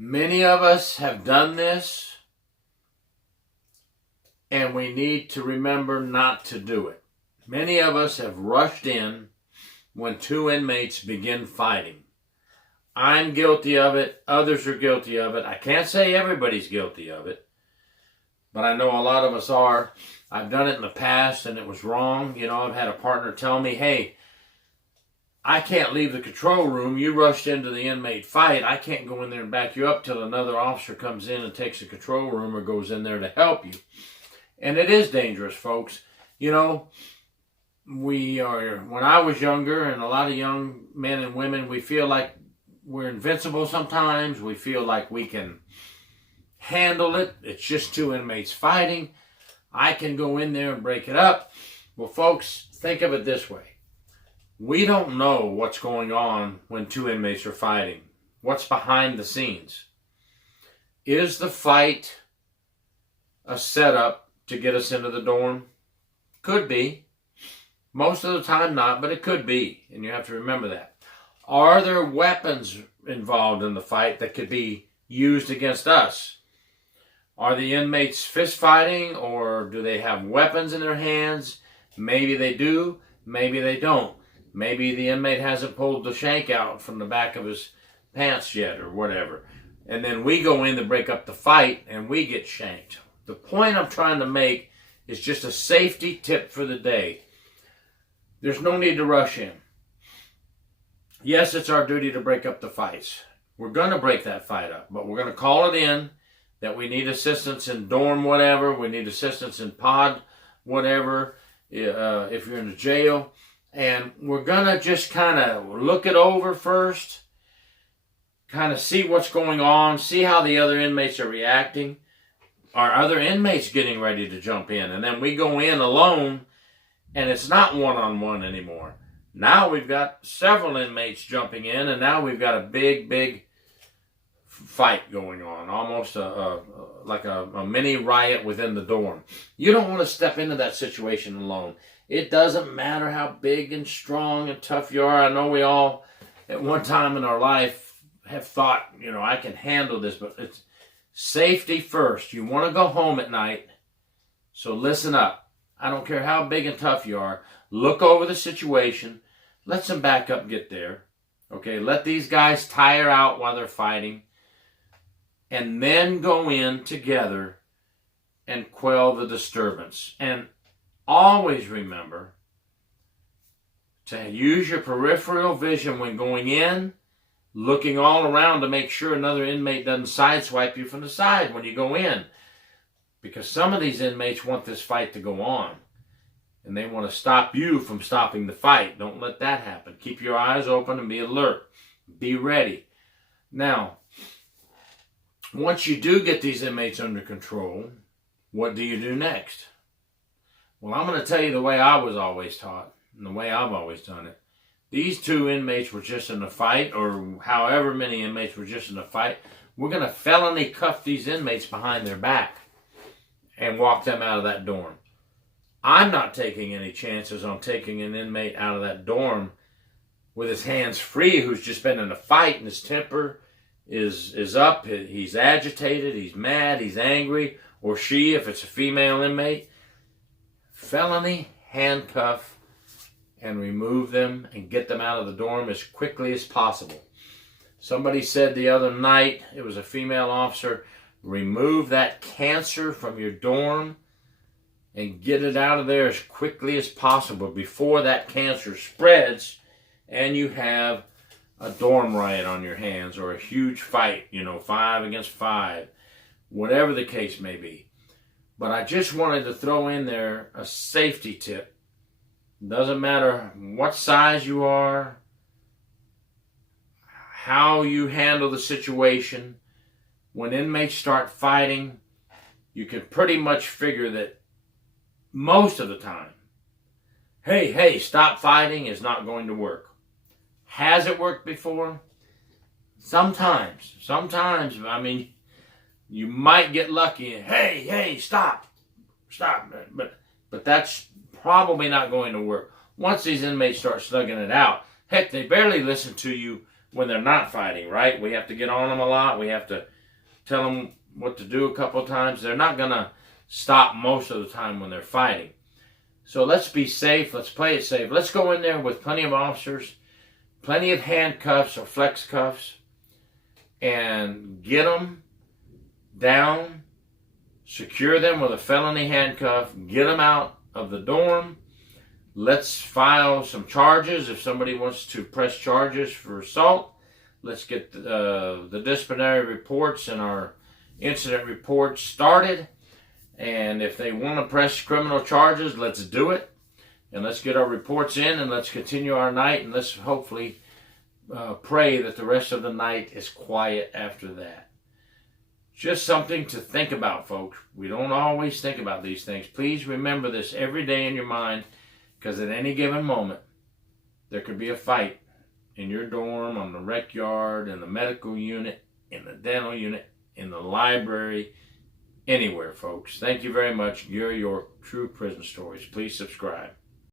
Many of us have done this, and we need to remember not to do it. Many of us have rushed in when two inmates begin fighting. I'm guilty of it. Others are guilty of it. I can't say everybody's guilty of it, but I know a lot of us are. I've done it in the past, and it was wrong. You know, I've had a partner tell me, hey, I can't leave the control room. You rushed into the inmate fight. I can't go in there and back you up till another officer comes in and takes the control room or goes in there to help you. And it is dangerous, folks. You know, when I was younger, and a lot of young men and women, we feel like we're invincible sometimes. We feel like we can handle it. It's just two inmates fighting. I can go in there and break it up. Well, folks, think of it this way. We don't know what's going on when two inmates are fighting. What's behind the scenes? Is the fight a setup to get us into the dorm? Could be. Most of the time not, but it could be. And you have to remember that. Are there weapons involved in the fight that could be used against us? Are the inmates fist fighting, or do they have weapons in their hands? Maybe they do, maybe they don't. Maybe the inmate hasn't pulled the shank out from the back of his pants yet or whatever. And then we go in to break up the fight and we get shanked. The point I'm trying to make is just a safety tip for the day. There's no need to rush in. Yes, it's our duty to break up the fights. We're going to break that fight up, but we're going to call it in that we need assistance in dorm whatever, we need assistance in pod whatever, if you're in the jail. And we're going to just kind of look it over first, kind of see what's going on, see how the other inmates are reacting. Are other inmates getting ready to jump in? And then we go in alone, and it's not one-on-one anymore. Now we've got several inmates jumping in, and now we've got a big fight going on, almost like a mini riot within the dorm. You don't want to step into that situation alone. It doesn't matter how big and strong and tough you are. I know we all, at one time in our life, have thought, you know, I can handle this, but it's safety first. You want to go home at night, so listen up. I don't care how big and tough you are. Look over the situation. Let some backup get there. Okay, let these guys tire out while they're fighting. And then go in together and quell the disturbance. And always remember to use your peripheral vision when going in, looking all around to make sure another inmate doesn't sideswipe you from the side when you go in. Because some of these inmates want this fight to go on. And they want to stop you from stopping the fight. Don't let that happen. Keep your eyes open and be alert. Be ready. Now, once you do get these inmates under control, what do you do next? Well, I'm going to tell you the way I was always taught and the way I've always done it. These two inmates were just in a fight, or however many inmates were just in a fight. We're going to felony cuff these inmates behind their back and walk them out of that dorm. I'm not taking any chances on taking an inmate out of that dorm with his hands free who's just been in a fight and his temper is up, he's agitated, he's mad, he's angry, or she, if it's a female inmate. Felony handcuff and remove them and get them out of the dorm as quickly as possible. Somebody said the other night, it was a female officer, remove that cancer from your dorm and get it out of there as quickly as possible before that cancer spreads and you have a dorm riot on your hands or a huge fight, 5 against 5, whatever the case may be. But I just wanted to throw in there a safety tip. Doesn't matter what size you are, how you handle the situation. When inmates start fighting, you can pretty much figure that most of the time, hey, stop fighting is not going to work. Has it worked before? Sometimes. I mean, you might get lucky and, hey, stop. But that's probably not going to work. Once these inmates start slugging it out, heck, they barely listen to you when they're not fighting, right? We have to get on them a lot. We have to tell them what to do a couple of times. They're not going to stop most of the time when they're fighting. So let's be safe. Let's play it safe. Let's go in there with plenty of officers, plenty of handcuffs or flex cuffs, and get them down, secure them with a felony handcuff, get them out of the dorm. Let's file some charges if somebody wants to press charges for assault. Let's get the disciplinary reports and our incident reports started. And if they want to press criminal charges, let's do it. And let's get our reports in and let's continue our night. And let's hopefully pray that the rest of the night is quiet after that. Just something to think about, folks. We don't always think about these things. Please remember this every day in your mind, because at any given moment, there could be a fight in your dorm, on the rec yard, in the medical unit, in the dental unit, in the library, anywhere, folks. Thank you very much. Gary York, True Prison Stories. Please subscribe.